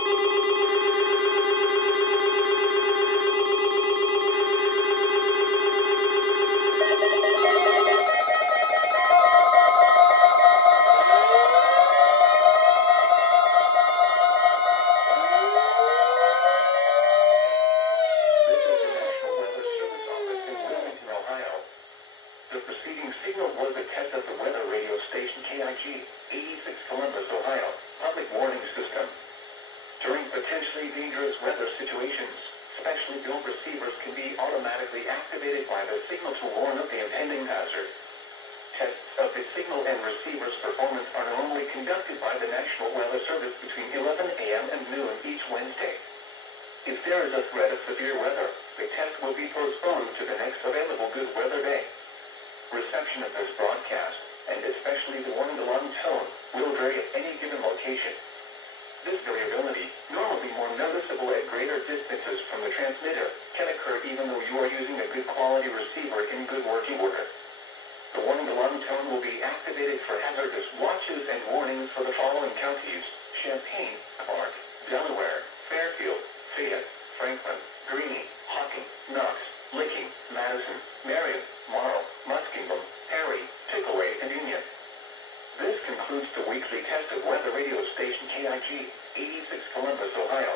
This is the National Weather Service office in Wilmington, Ohio. The preceding signal was a test of the weather radio station KIG, 86 Columbus, Ohio, public warning system. During potentially dangerous weather situations, specially built receivers can be automatically activated by the signal to warn of the impending hazard. Tests of the signal and receiver's performance are normally conducted by the National Weather Service between 11 a.m. and noon each Wednesday. If there is a threat of severe weather, the test will be postponed to the next available good weather day. Reception of this broadcast, and especially the warning alarm tone, will vary at any given location. This variability, normally more noticeable at greater distances from the transmitter, can occur even though you are using a good quality receiver in good working order. The warning alarm tone will be activated for hazardous watches and warnings for the following counties: Champaign, Clark, Delaware, Fairfield, Fayette, Franklin, Greene, Hocking, Knox, Licking, Madison, Marion, Morrow, Muskingum, Perry, Pickaway, and Union. This concludes the weekly test of weather radio station KIG, 86 Columbus, Ohio.